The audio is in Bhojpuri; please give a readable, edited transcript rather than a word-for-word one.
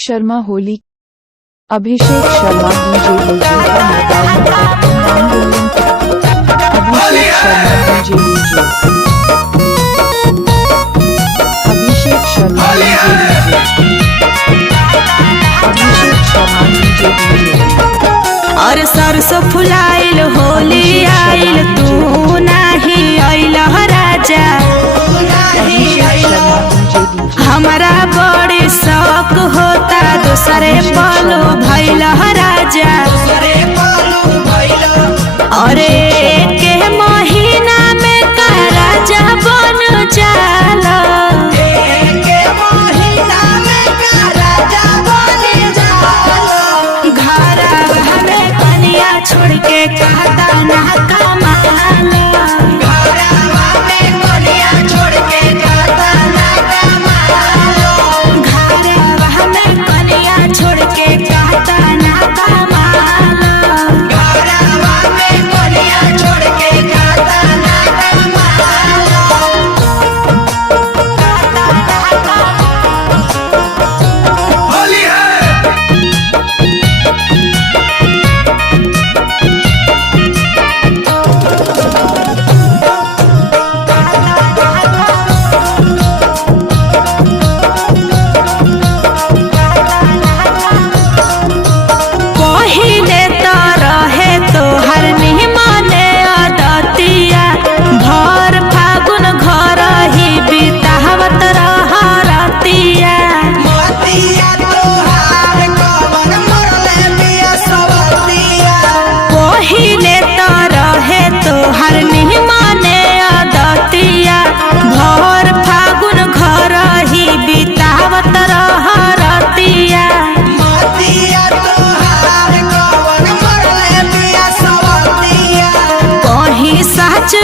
शर्मा होली। अभिषेक शर्मा डीजे का मोबाइल अभिषेक शर्मा डीजे अभिषेक शर्मा अभिषेक शर्मा और सरसों फुलाइल होली आइल तू नाही आइल राजा। हमारा बड़ी शौक होता दूसरे पलो भइल राजा। और एक महीना में का राजा बन जाला। छोड़ के कहता ना कमालो। छोड़ के कहता ना कमालो। घरवा में कनिया छोड़ के कहता ना कमालो। घरवा में कनिया छोड़ के कहता ना कमालो। होली है। सच